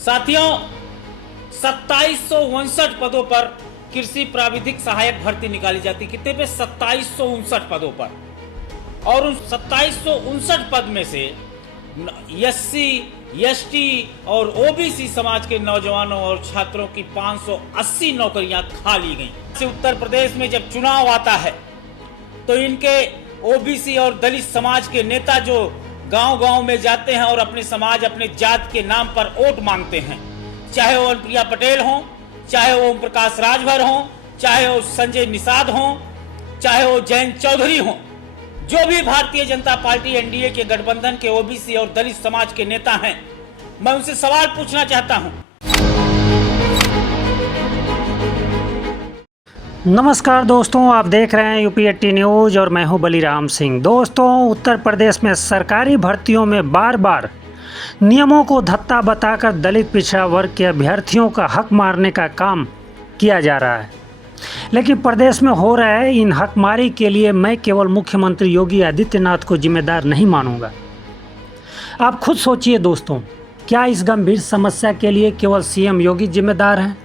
साथियों, 2759 पदों पर कृषि प्राविधिक सहायक भर्ती निकाली जाती। कितने पे? 2759 पदों पर। और उन 2759 पद में से एससी, एसटी और ओबीसी समाज के नौजवानों और छात्रों की 580 नौकरियां खा ली गई। उत्तर प्रदेश में जब चुनाव आता है तो इनके ओबीसी और दलित समाज के नेता जो गांव-गांव में जाते हैं और अपने समाज, अपने जात के नाम पर वोट मांगते हैं, चाहे वो प्रिया पटेल हो, चाहे वो ओम प्रकाश राजभर हो, चाहे वो संजय निषाद हो, चाहे वो जयंत चौधरी हो, जो भी भारतीय जनता पार्टी एनडीए के गठबंधन के ओबीसी और दलित समाज के नेता हैं, मैं उनसे सवाल पूछना चाहता हूं। नमस्कार दोस्तों, आप देख रहे हैं यूपी80 न्यूज़ और मैं हूं बलिराम सिंह। दोस्तों, उत्तर प्रदेश में सरकारी भर्तियों में बार बार नियमों को धत्ता बताकर दलित पिछड़ा वर्ग के अभ्यर्थियों का हक मारने का काम किया जा रहा है। लेकिन प्रदेश में हो रहा है इन हकमारी के लिए मैं केवल मुख्यमंत्री योगी आदित्यनाथ को जिम्मेदार नहीं मानूंगा। आप खुद सोचिए दोस्तों, क्या इस गंभीर समस्या के लिए केवल सीएम योगी जिम्मेदार हैं?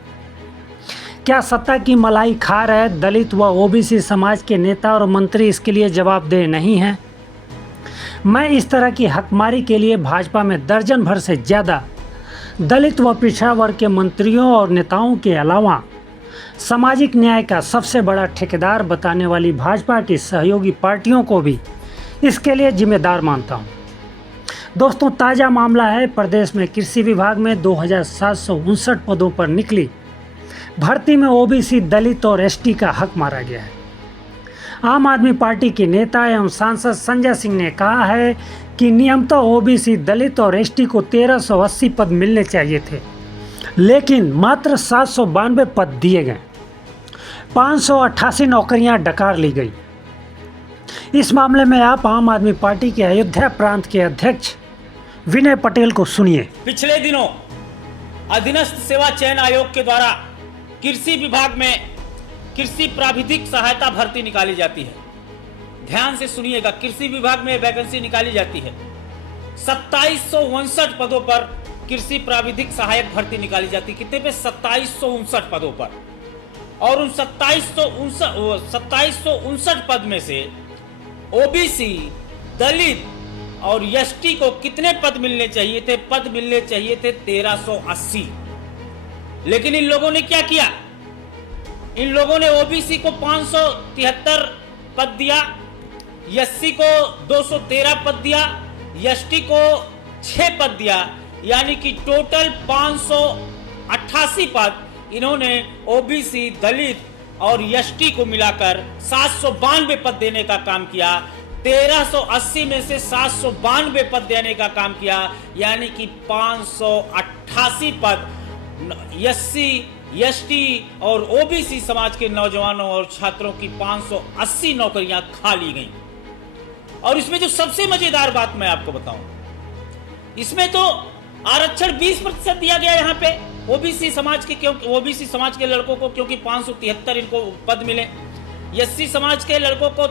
क्या सत्ता की मलाई खा रहे दलित व ओबीसी समाज के नेता और मंत्री इसके लिए जवाबदेह नहीं हैं? मैं इस तरह की हकमारी के लिए भाजपा में दर्जन भर से ज़्यादा दलित व पिछड़ा वर्ग के मंत्रियों और नेताओं के अलावा सामाजिक न्याय का सबसे बड़ा ठेकेदार बताने वाली भाजपा की सहयोगी पार्टियों को भी इसके लिए जिम्मेदार मानता हूं। दोस्तों, ताज़ा मामला है प्रदेश में कृषि विभाग में 2759 पदों पर निकली भर्ती में ओबीसी, दलित और एसटी का हक मारा गया है। आम आदमी पार्टी के नेता एवं सांसद संजय सिंह ने कहा है कि नियमतः ओबीसी, दलित और एसटी को 1380 पद मिलने चाहिए थे, लेकिन मात्र 792 पद दिए गए। 588 नौकरियां डकार ली गई। इस मामले में आप आम आदमी पार्टी के अयोध्या प्रांत के अध्यक्ष विनय पटेल को सुनिए। पिछले दिनों अधीनस्थ सेवा चयन आयोग के द्वारा कृषि विभाग में कृषि प्राविधिक सहायता भर्ती निकाली जाती है। ध्यान से सुनिएगा, कृषि विभाग में वैकेंसी निकाली जाती है। 2759 पदों पर कृषि प्राविधिक सहायक भर्ती निकाली जाती है। कितने पे? 2759 पदों पर। और उन 2759 पद में से ओबीसी, दलित और एसटी को कितने पद मिलने चाहिए थे? पद मिलने चाहिए थे 1380। लेकिन इन लोगों ने क्या किया? इन लोगों ने ओबीसी को 573 पद दिया, एससी को 213 पद दिया, एसटी को 6 पद दिया, यानी कि टोटल 588 पद इन्होंने ओबीसी, दलित और एसटी को मिलाकर 792 पद देने का काम किया। 1380 में से 792 पद देने का काम किया, यानी कि 588 पद एससी, एसटी और ओबीसी समाज के नौजवानों और छात्रों की 580 नौकरियां खा ली गई। और इसमें जो सबसे मजेदार बात मैं आपको बताऊं, इसमें तो आरक्षण 20% दिया गया यहाँ पे ओबीसी समाज के, क्योंकि ओबीसी समाज के लड़कों को क्योंकि 573 इनको पद मिले। एससी समाज के लड़कों को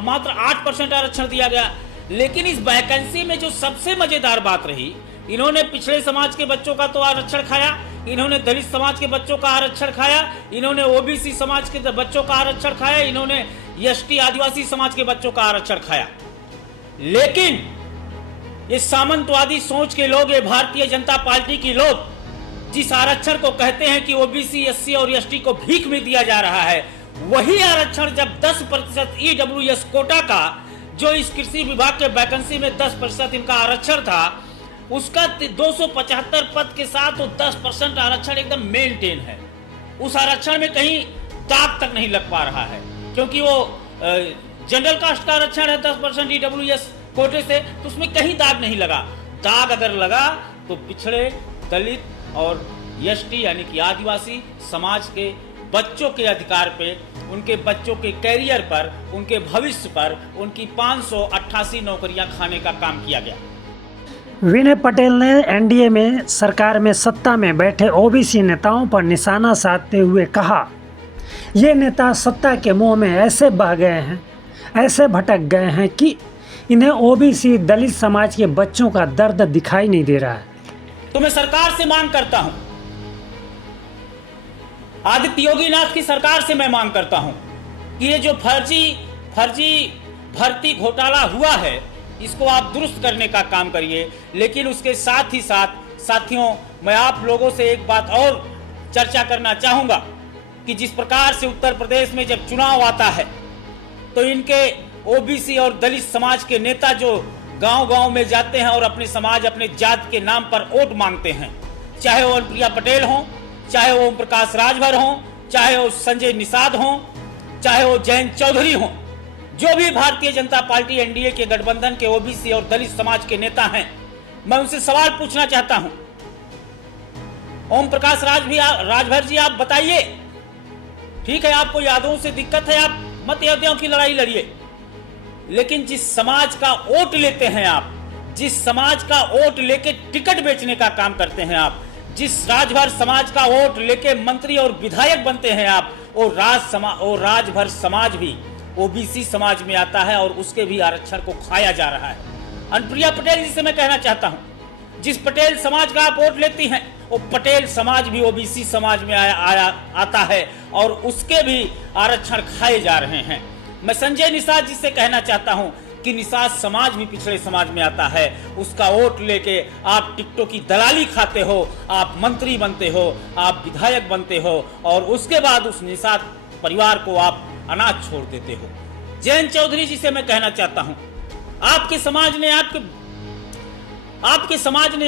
मात्र 8% आरक्षण दिया गया। लेकिन इस वैकेंसी में जो सबसे मजेदार बात रही, इन्होंने पिछड़े समाज के बच्चों का तो आरक्षण खाया, इन्होंने दलित समाज के बच्चों का आरक्षण खाया, इन्होंने ओबीसी समाज के बच्चों का आरक्षण खाया, इन्होंने एसटी आदिवासी समाज के बच्चों का आरक्षण खाया। लेकिन ये सामंतवादी सोच के लोग, ये भारतीय जनता पार्टी की लोग, जिस आरक्षण को कहते हैं कि ओबीसी, एससी और एसटी को भीख में दिया जा रहा है, वही आरक्षण जब 10% ईडब्ल्यूएस कोटा का, जो इस कृषि विभाग के वैकेंसी में 10% इनका आरक्षण था, उसका 275 पद के साथ तो 10% आरक्षण एकदम मेंटेन है। उस आरक्षण में कहीं दाग तक नहीं लग पा रहा है, क्योंकि वो जनरल कास्ट का आरक्षण है 10% ईडब्ल्यूएस कोटे से, तो उसमें कहीं दाग नहीं लगा। दाग अगर लगा तो पिछड़े, दलित और एसटी यानी कि आदिवासी समाज के बच्चों के अधिकार पे, उनके बच्चों के कैरियर पर, उनके भविष्य पर उनकी 588 नौकरियां खाने का काम किया गया। विनय पटेल ने एनडीए में सरकार में सत्ता में बैठे ओबीसी नेताओं पर निशाना साधते हुए कहा, ये नेता सत्ता के मोह में ऐसे बह गए हैं, ऐसे भटक गए हैं कि इन्हें ओबीसी, दलित समाज के बच्चों का दर्द दिखाई नहीं दे रहा है। तो मैं सरकार से मांग करता हूं, आदित्य योगीनाथ की सरकार से मैं मांग करता हूं कि ये जो फर्जी भर्ती घोटाला हुआ है इसको आप दुरुस्त करने का काम करिए। लेकिन उसके साथ ही साथ साथियों, मैं आप लोगों से एक बात और चर्चा करना चाहूंगा कि जिस प्रकार से उत्तर प्रदेश में जब चुनाव आता है तो इनके ओबीसी और दलित समाज के नेता जो गांव-गांव में जाते हैं और अपने समाज, अपने जात के नाम पर वोट मांगते हैं, चाहे वो अनुप्रिया पटेल हो, चाहे वो ओम प्रकाश राजभर हो, चाहे वो संजय निषाद हो, चाहे वो जयंत चौधरी हो, जो भी भारतीय जनता पार्टी एनडीए के गठबंधन के ओबीसी और दलित समाज के नेता हैं, मैं उनसे सवाल पूछना चाहता हूं। ओम प्रकाश राजभर जी, आप बताइए, ठीक है आपको यादों से दिक्कत है, आप मत यादों की लड़ाई लड़िए, लेकिन जिस समाज का वोट लेते हैं आप, जिस समाज का वोट लेके टिकट बेचने का काम करते हैं आप, जिस राजभर समाज का वोट लेके मंत्री और विधायक बनते हैं आप, वो राजभर समाज भी ओबीसी समाज में आता है और उसके भी आरक्षण को खाया जा रहा है। अनुप्रिया पटेल जी से मैं कहना चाहता हूं, जिस पटेल समाज का आप वोट लेती हैं वो पटेल समाज भी ओबीसी समाज में आता है और उसके भी आरक्षण खाए जा रहे हैं। मैं संजय निषाद जी से कहना चाहता हूं कि निषाद समाज भी पिछड़े समाज में आता है, उसका वोट लेके आप टिकटों की दलाली खाते हो, आप मंत्री बनते हो, आप विधायक बनते हो और उसके बाद उस निषाद परिवार को आप अनाथ छोड़ देते हो। जयंत चौधरी जी से मैं कहना चाहता हूं, आपके समाज ने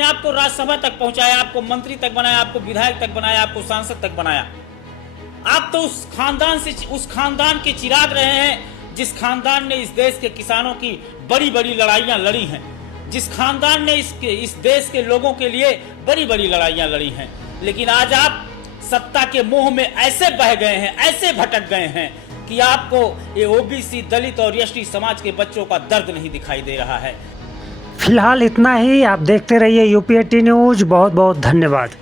आपको राज्यसभा तक पहुंचाया, आपको मंत्री तक बनाया, आपको विधायक तक बनाया, आपको सांसद तक बनाया। आप तो उस खानदान के चिराग रहे हैं जिस खानदान ने इस देश के किसानों की बड़ी बड़ी लड़ाइयां लड़ी हैं, जिस खानदान ने इस देश के लोगों के लिए बड़ी बड़ी लड़ाइयां लड़ी हैं। लेकिन आज आप सत्ता के मोह में ऐसे बह गए हैं, ऐसे भटक गए हैं कि आपको ये ओबीसी, दलित और एसटी समाज के बच्चों का दर्द नहीं दिखाई दे रहा है। फिलहाल इतना ही। आप देखते रहिए यूपी 80 न्यूज। बहुत बहुत धन्यवाद।